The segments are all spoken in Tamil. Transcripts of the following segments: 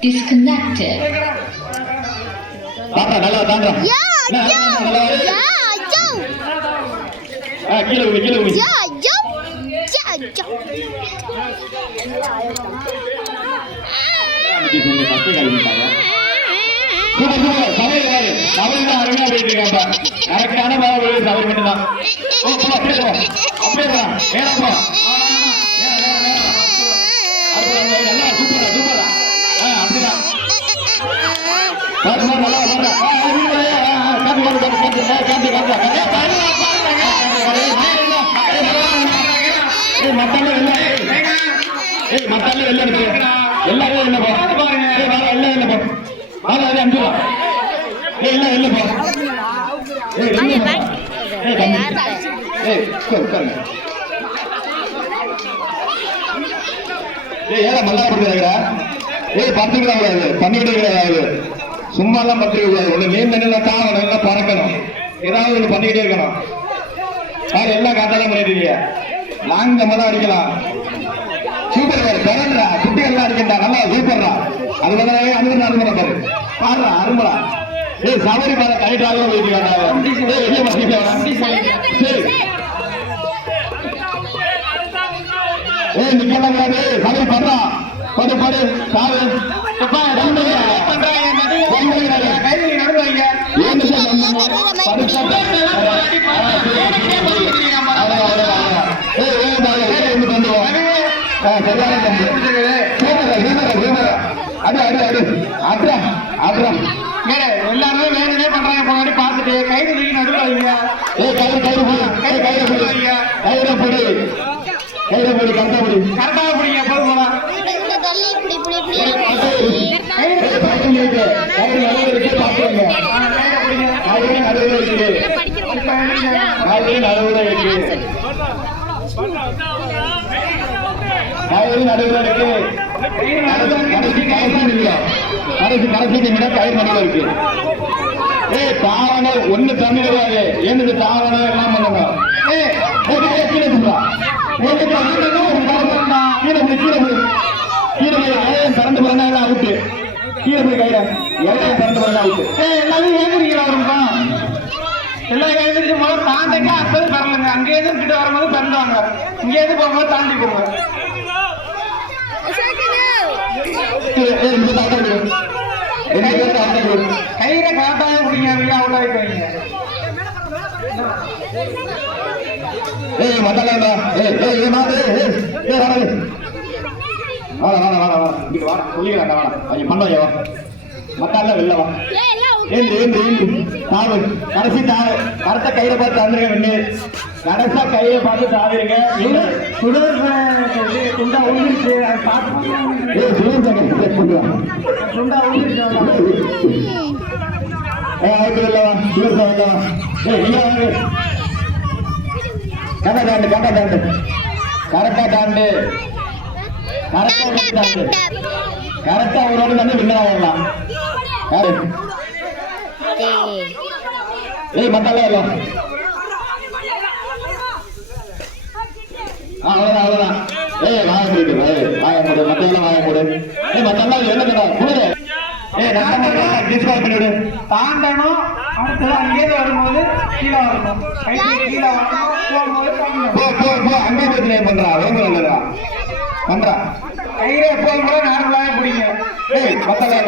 disconnected. தாண்டா நல்லா தாண்டா. யா யா யா யோ. கீழ போய். யா யோ. யா யோ. அருமையா போயிட்டு இருக்காங்க. கரெக்டான பால் அவர் மட்டும்தான். எல்லாரும் என்ன சும்மா எல்லாம் பத்திரிக்கை கூடாது. ஒண்ணு நேம் என்ன பறக்கணும், ஏதாவது ஒண்ணு பண்ணிக்கிட்டே இருக்கணும். எல்லாம் காத்தாலும் பண்ணிடுறீங்க. லாங் நம்ம தான் அடிக்கலாம். சூப்பர் பிறந்தா குட்டி எல்லாம் அடிக்கண்டா, நல்லா சூப்பர்ரா. அது வந்து அனுமதி பாரு பாடுறா அரும்பலா. சவரி பாரு கைட்டாக போயிட்டு நிக்கலாம் சவரி பண்றா கொஞ்சம் பாடு சாவு எல்லாருமே வேணுனே பண்றாங்க. முன்னாடி பார்த்துட்டு கைது தூக்கி நடுவாங்க. கையில போடு கரெக்டா பிடிங்க போது போலாம். ஒண்ணு தமிழ் எனக்கு தாவணம் எல்லாம் பண்ணணும். திறந்து பிறந்தா அவுட்டு. கீழே போய் கையில திறந்து பிறந்தா அவுட்டு. எல்லாரும் ஏந்திரிக்கிறா எல்லாம் எழுந்திரிச்சு போது தாண்டிக்க அப்போது பரலுங்க. அங்கே எதிர்க்கிட்டு வரும்போது பிறந்தாங்க, இங்கே எது போகும்போது தாண்டி போங்க. கையில காட்டாக பிடிங்க அவ்வளோ வைக்கிறீங்க. கடைசி கரெக்டா கையில பார்த்து தந்துருங்க. கடைசா கையை பார்த்து தாவிருங்க. துண்டா உழுந்துருச்சு கரெக்டா தாண்டு கரெக்டா ஒரு வந்து வின்னர் ஆகலாம். மத்தெல்லாம் அவ்வளவுதான் அவ்வளவுதான். வாய முடியுது வாய மூடு மத்தெல்லாம் வாய மூடு. மத்தெல்லாம் என்ன குடுது பண்ணிவிடு. தாண்டணும் அடுத்தது அங்கேயிருந்து வரும்போது கீழே வரணும். கீழே வரணும் அங்கே பிரச்சனை பண்றா வேங்கடா பண்றா. கையில எப்போதும் கூட நார்மலாவே பிடிங்க. மத்தெல்லாம்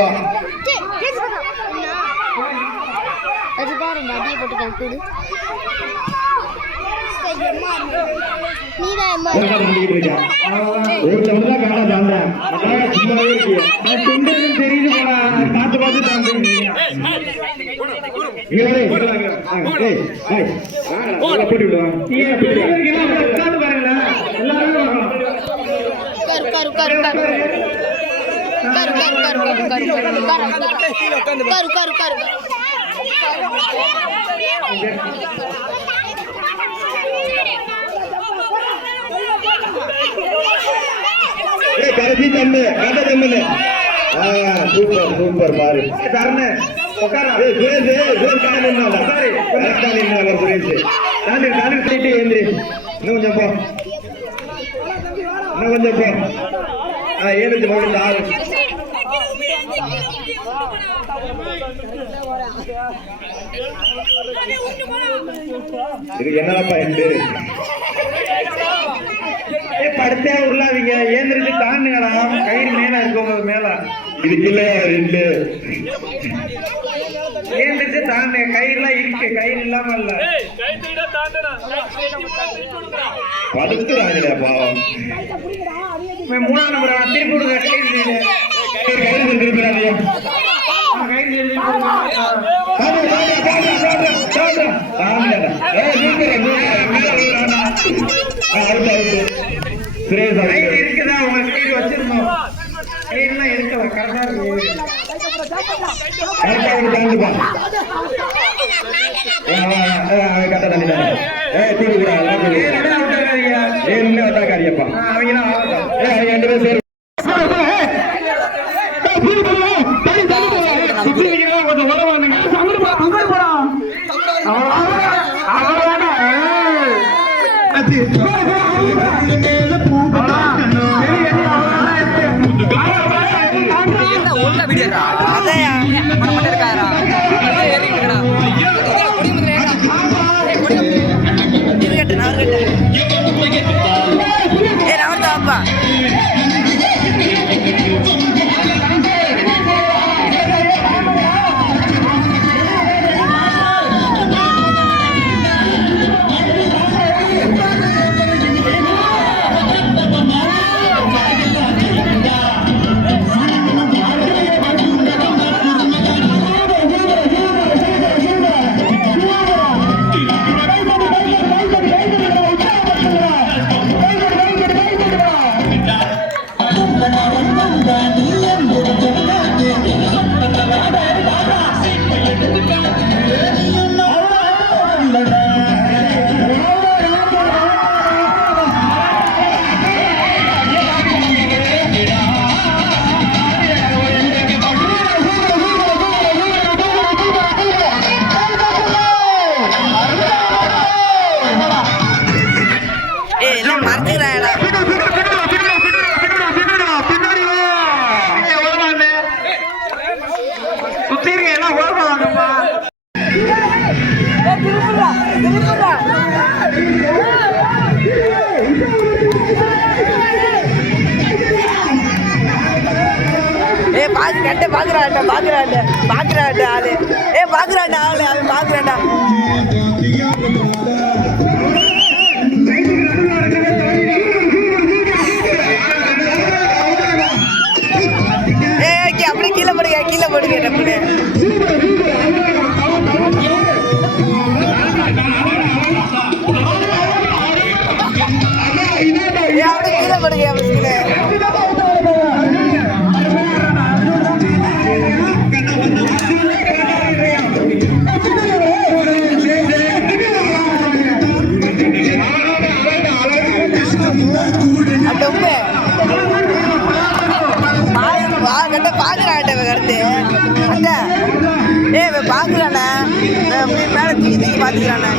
கடைசி தண்ணு கதை தண்ணு சூப்பர் சூப்பர் பாரு தரணு இன்னும் கொஞ்சம் போ இன்னும் கொஞ்சம் போ ஏழுச்சு போட்டு இது என்னப்பா என் பேரு படுத்தே உருளாதீங்க ஏந்திரிச்சு தாண்டுங்கடா கயிறு மேல இருக்கவங்க மேல இதுக்கு இல்லையா ரெண்டு ஏந்திரிச்சு தாண்டு கயிறுலாம் இருக்கு கயிறு இல்லாம இல்ல படுத்துறாங்களே பாவம் மூணாம் நம்பர் திருப்பி விடுங்க கயிறு திருப்பிடாதீங்க இருக்குதா உங்க கயிறு வச்சிருந்தோம் கயிறுலாம் இருக்கல கரெக்டா இருக்கு காரியப்பா அவங்க ரெண்டு பேரும் சேரும் கொஞ்சம் உதவானுங்க பாக்குறாண்டா ஆளு பாக்குறாண்டா ஆளு அவன் பாக்குறாண்டா அப்படியே கீழே போடுங்க டப்புனு அப்படியே கீழே போடுங்க பாக்குறானே மேல தூக்கி பாத்துக்கிறானே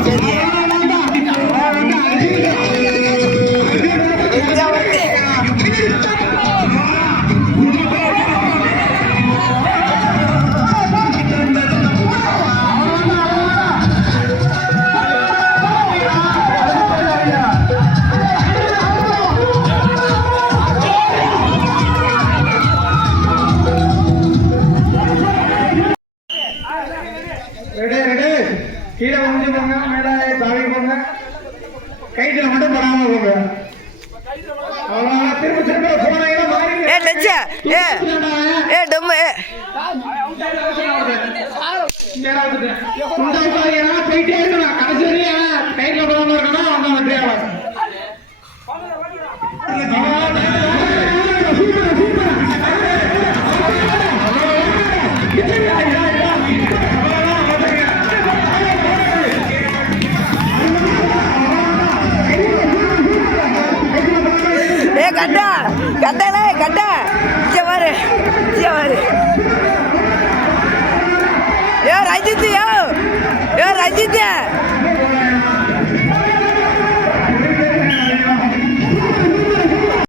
கீழே வந்து போங்க மேல தாவி போங்க கைத்துல மட்டும் படாம போங்க திரும்ப போனீங்கன்னா போயிட்டே இருக்கணும் கடைசி வரையும் கைத்துல படாம இருக்கணும் அவங்க வெற்றியாளர் கட்டா பாரு ரஞ்சித்